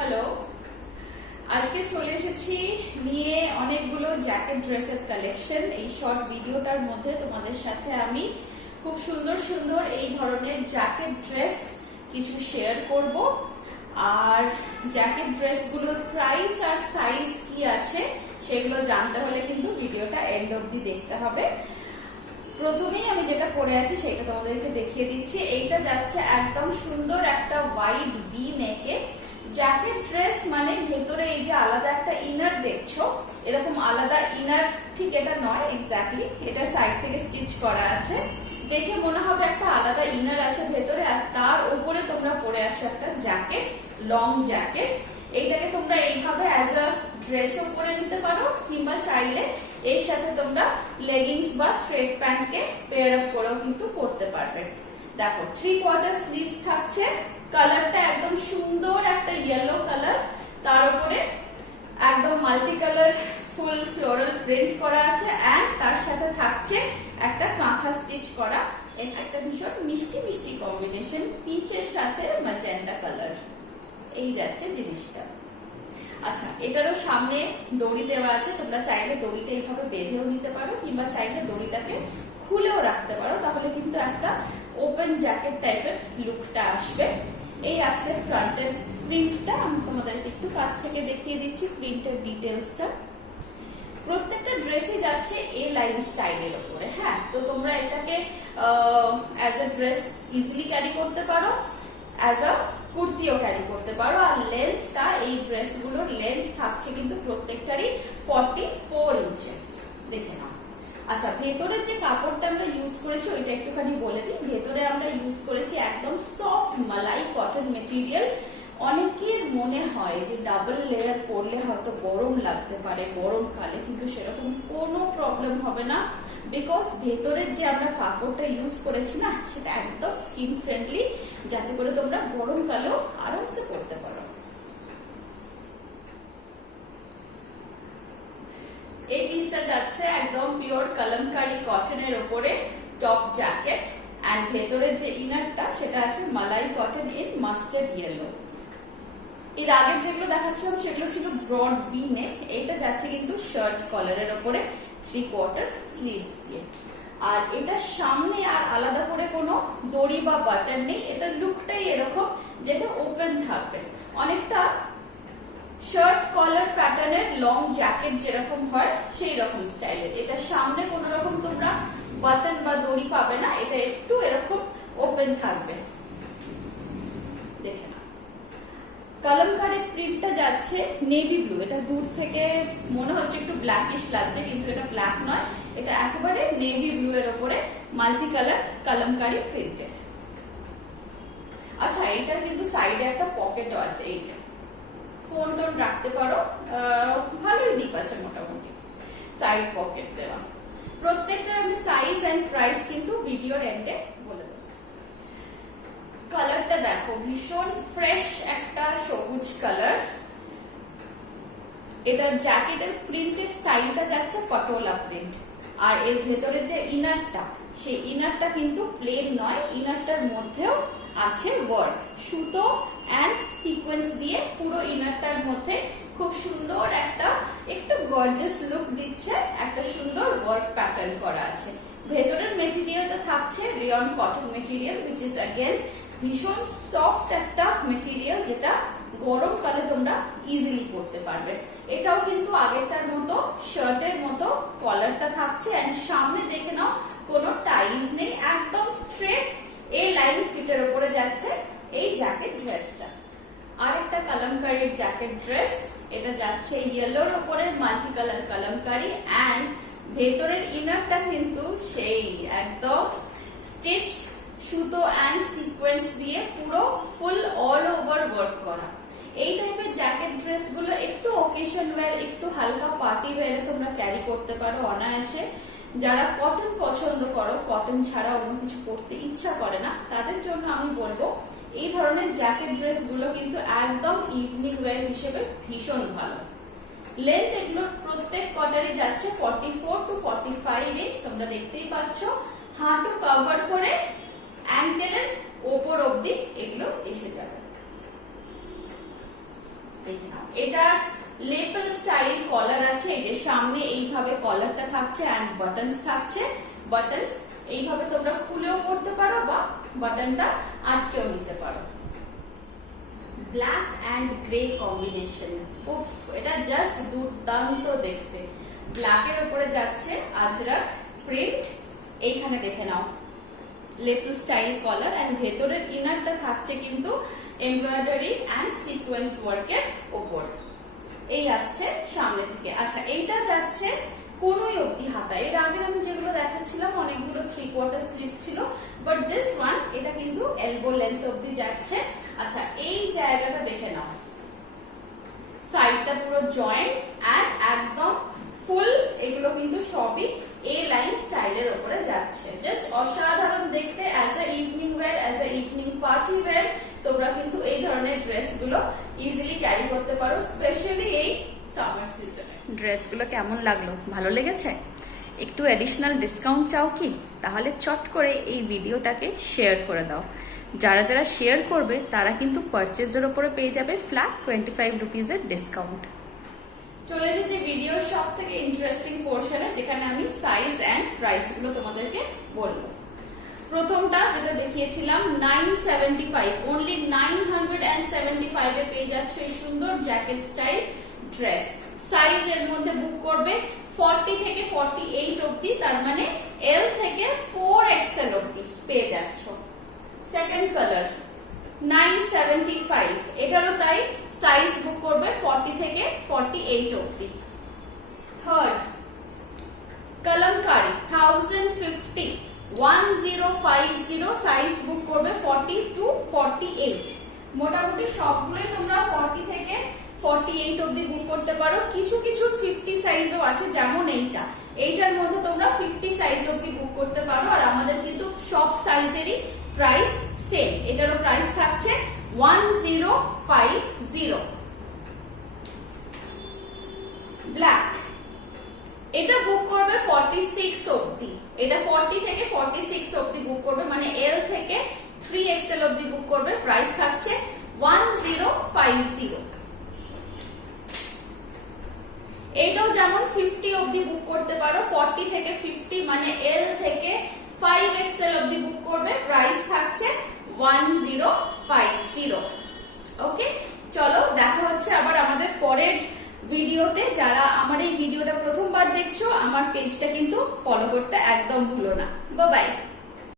Hello, আজকে চলে এসেছি নিয়ে অনেকগুলো জ্যাকেট ড্রেসের কালেকশন। এই শর্ট ভিডিওটার মধ্যে তোমাদের সাথে আমি খুব সুন্দর সুন্দর এই ধরনের জ্যাকেট ড্রেস কিছু শেয়ার করব। আর জ্যাকেট ড্রেসগুলোর প্রাইস আর সাইজ কি আছে সেগুলো জানতে হলে কিন্তু ভিডিওটা এন্ড অবধি দেখতে হবে। প্রথমেই আমি যেটা পরে আছি সেটা তোমাদেরকে দেখিয়ে দিচ্ছি। এইটা যাচ্ছে একদম সুন্দর একটা ওয়াইড ভি নেকে জ্যাকেট ড্রেস, মানে ভেতরে এই যে আলাদা একটা ইনার দেখছো, এরকম আলাদা ইনার ঠিক এটা নয় এক্স্যাক্টলি, এটা সাইড থেকে স্টিচ করা আছে। দেখে মনে হবে একটা আলাদা ইনার আছে ভেতরে, আর তার উপরে তোমরা পরে আছো একটা জ্যাকেট, লং জ্যাকেট। এইটাকে তোমরা এইভাবে অ্যাজ আ ড্রেসও পরে নিতে পারো, কিংবা চাইলে এর সাথে তোমরা লেগিংস বা স্ট্রেট প্যান্টকে পেয়ার আপ করেও কিন্তু করতে পারবে। দেখো 3/4 স্লিভস থাকছে, কালারটা একদম সুন্দর একটা ইয়েলো কালার, তার উপরে একদম মাল্টি কালার ফুল ফ্লোরাল প্রিন্ট করা আছে, এন্ড তার সাথে থাকছে একটা কাঁথা স্টিচ করা, একটা ভীষণ মিষ্টি মিষ্টি কম্বিনেশন, পিচের সাথে ম্যাজেন্টা কালার। এই যাচ্ছে জিনিসটা। আচ্ছা, এটারও সামনে দড়ি দেওয়া আছে, তোমরা চাইলে দড়িটা এইভাবে বেঁধেও নিতে পারো, কিংবা চাইলে দড়িটাকে খুলেও রাখতে পারো, তাহলে কিন্তু একটা ওপেন জ্যাকেট টাইপের লুকটা আসবে। এই আসছে ফ্রন্টের প্রিন্টটা, আমি তোমাদেরকে একটু কাছ থেকে দেখিয়ে দিচ্ছি প্রিন্টের ডিটেলসটা। প্রত্যেকটা ড্রেসে যাচ্ছে এ লাইন স্টাইলের উপরে। হ্যাঁ, তো তোমরা এটাকে as a dress easily carry করতে পারো, অ্যাজ আ কুর্তিও ক্যারি করতে পারো। আর লেন্থটা, এই ড্রেসগুলোর লেন্থ থাকছে কিন্তু প্রত্যেকটারই 44 ইঞ্চেস। দেখে নাও। আচ্ছা, ভেতরের যে কাপড়টা আমরা ইউজ করেছি ওইটা একটুখানি বলে দিই। ভেতরে আমরা ইউজ করেছি একদম সফট মালাই কটন মেটেরিয়াল। অনেকের মনে হয় যে ডাবল লেয়ার পরলে হয়তো গরম লাগতে পারে গরমকালে, কিন্তু সেরকম কোনো প্রবলেম হবে না, বিকজ ভেতরের যে আমরা কাপড়টা ইউজ করেছি না, সেটা একদম স্কিন ফ্রেন্ডলি, যাতে করে তোমরা গরমকালেও আরামসে পরতে পারো। এই পিসটা যাচ্ছে একদম পিওর কালামকারী কটনের উপরে টপ জ্যাকেট, এন্ড ভেতরের যে ইনারটা সেটা আছে মালাই কটন ইন মাস্টার্ড ইয়েলো। এর আগে যেগুলো দেখাচ্ছিলাম সেগুলো ছিল ব্রড ভি নেক, এইটা যাচ্ছে কিন্তু শার্ট কলারের উপরে 3/4 স্লিভস দিয়ে। আর এটা সামনে আর আলাদা করে কোনো দড়ি বা বাটন নেই, এটা লুকটাই এরকম, যেটা ওপেন থাকবে, অনেকটা শার্ট কলার প্যাটার্নের লং জ্যাকেট যেরকম হয় সেই রকম স্টাইলের। এটা সামনে কোনো রকম তোমরা বাটন বা দড়ি পাবে না, এটা একটু এরকম ওপেন থাকবে। দেখে না, কালামকারী প্রিন্টটা যাচ্ছে নেভি ব্লু। এটা দূর থেকে মনে হচ্ছে একটু ব্ল্যাকিশ লাগছে, কিন্তু এটা ব্ল্যাক নয়, এটা একেবারে নেভি ব্লু এর উপরে মাল্টি কালার কালামকারী প্রিন্টেড। আচ্ছা, এইটার কিন্তু সাইডে একটা পকেটও আছে, এই যে ফোন টোন রাখতে পারো, ভালোই দিক আছে মোটামুটি সাইড পকেট দেওয়া। প্রত্যেকটার আমি সাইজ এন্ড প্রাইস কিন্তু ভিডিওর এন্ডে বলে দেবো। কালারটা দেখো, ভীষণ ফ্রেশ একটা সবুজ কালার। এটার জ্যাকেটের প্রিন্টের স্টাইলটা যাচ্ছে পটোলা প্রিন্ট, আর এর ভেতরে যে ইনারটা, সেই ইনারটা কিন্তু প্লেন নয়, ইনারটার মধ্যেও আছে ওয়ার্ক, সুতো এন্ড সিকোয়েন্স দিয়ে পুরো ইনারটার মধ্যে খুব সুন্দর একটা একটু গর্জিয়াস লুক দিচ্ছে, একটা সুন্দর ওয়ার্ক প্যাটার্ন করা আছে। ভেতরের মেটেরিয়ালটা থাকছে rayon cotton material, which is again ভীষণ সফট একটা মেটেরিয়াল, যেটা গরমকালে তোমরা ইজিলি পরতে পারবে। এটাও কিন্তু আগেরটার মতো শার্টের মতো কলারটা থাকছে, এন্ড সামনে দেখে নাও কোনো টাইজ নেই, একদম স্ট্রেট এ লাইন ফিটের উপরে যাচ্ছে এই জ্যাকেট ড্রেসটা। আরেকটা কালামকারীর জ্যাকেট ড্রেস, এটা যাচ্ছে ইয়েলোর উপরে মাল্টি কালার কালামকারী, এন্ড ভেতরের ইনারটা কিন্তু সেই একদম স্টিচড সুতো এন্ড সিকোয়েন্স দিয়ে পুরো ফুল অল ওভার ওয়ার্ক করা। এই টাইপের জ্যাকেট ড্রেস গুলো একটু ওকেশন ওয়্যার, একটু হালকা পার্টি ওয়্যারে তোমরা ক্যারি করতে পারো অনায়াসে। যারা কটন পছন্দ করো, কটন ছাড়া অন্য কিছু পরতে ইচ্ছা করে না, তাদের জন্য আমি বলবো এই ধরনের জ্যাকেট ড্রেস গুলো কিন্তু একদম ইভিনিং ওয়্যার হিসেবে ভীষণ ভালো। লেন্থ এগুলোর প্রত্যেক কটারই যাচ্ছে 44 to 45 ইঞ্চ, তোমরা দেখতেই পাচ্ছ। হাঁটু কভার করে অ্যাঙ্কেলের ওপর অবধি এগুলো এসে যাবে। দেখে নাও। এটার লেপল স্টাইল কলার আছে, এই যে সামনে এইভাবে কলারটা থাকছে এন্ড বাটনস থাকছে। বাটনস এইভাবে তোমরা খুলেও পড়তে পারো বা বাটনটা আটকেও নিতে পারো। ব্ল্যাক এন্ড গ্রে কম্বিনেশন, উফ এটা জাস্ট দুর্দান্ত দেখতে। ব্ল্যাকের উপরে যাচ্ছে আজরাক প্রিন্ট, এইখানে দেখে নাও লেপল স্টাইল কলার এন্ড ভেতরের ইনারটা থাকছে কিন্তু এমব্রয়ডারি এন্ড সিকোয়েন্স ওয়ার্কের উপর। এই আসছে সামনে থেকে। আচ্ছা এইটা যাচ্ছে কোনই অবধি হাতা। এর আগে আমি যেগুলো দেখাচ্ছিলাম অনেকগুলো 3/4 স্লিভস ছিল, বাট দিস ওয়ান এটা কিন্তু এলবো লেন্থ অবধি যাচ্ছে। আচ্ছা এই জায়গাটা দেখে নাও, সাইডটা পুরো জয়েন্ট এন্ড একদম ফুল, এগুলো কিন্তু সবই এ লাইন স্টাইলের উপরে যাচ্ছে। জাস্ট অসাধারণ দেখতে। As a evening wear, as a evening party wear তোমরা কিন্তু এই ধরনের ড্রেসগুলো ইজিলি ক্যারি করতে পারো, স্পেশালি এই সামার সিজনে। ড্রেসগুলো কেমন লাগলো? ভালো লেগেছে? একটু অ্যাডিশনাল ডিসকাউন্ট চাও কি? তাহলে চট করে এই ভিডিওটাকে শেয়ার করে দাও। যারা যারা শেয়ার করবে তারা কিন্তু পারচেজের উপরে পেয়ে যাবে ফ্ল্যাট 25 রুপিজের ডিসকাউন্ট। চলে এসেছি ভিডিওর সব থেকে ইন্টারেস্টিং পোর্শনে, যেখানে আমি সাইজ এন্ড প্রাইস গুলো তোমাদেরকে বলবো। প্রথমটা যেটা দেখিয়েছিলাম 975, অনলি 975 এ পেয়ে যাচ্ছ এই সুন্দর জ্যাকেট স্টাইল ড্রেস। সাইজ এর মধ্যে বুক করবে 40 থেকে 48 অবধি, তার মানে এল থেকে 4XL অবধি পেয়ে যাচ্ছ। সেকেন্ড কালার 975, এটারও তাই, সাইজ বুক করবে 40 থেকে 48 অবধি। থার্ড কলমকারি 1050, 1050, সাইজ বুক করবে 40 টু 48। মোটামুটি সবগুলোই তোমরা 40 থেকে 48 অবধি বুক করতে পারো। কিছু কিছু 50 সাইজও আছে, যেমন এইটার মধ্যে তোমরা 50 সাইজ অবধি বুক করতে পারো। আর আমাদের কিন্তু সব সাইজেরই প্রাইস সেম, এটারও প্রাইস থাকছে 1050। ব্ল্যাক, এটা বুক করবে 46 অবধি, এটা 40 থেকে 46 অবধি বুক করবে, মানে এল থেকে 3XL অবধি বুক করবে, প্রাইস থাকছে 1050। এটাও যেমন 50 অবধি বুক করতে পারো, 40 থেকে 50 মানে এল থেকে 5XL অবধি বুক করবে, প্রাইস থাকছে 1050। ওকে, চলো দেখা হচ্ছে আবার আমাদের পরের ভিডিওতে। যারা আমার এই ভিডিওটা প্রথমবার দেখছো, আমার পেজটা কিন্তু ফলো করতে একদম ভুলো না। Bye bye.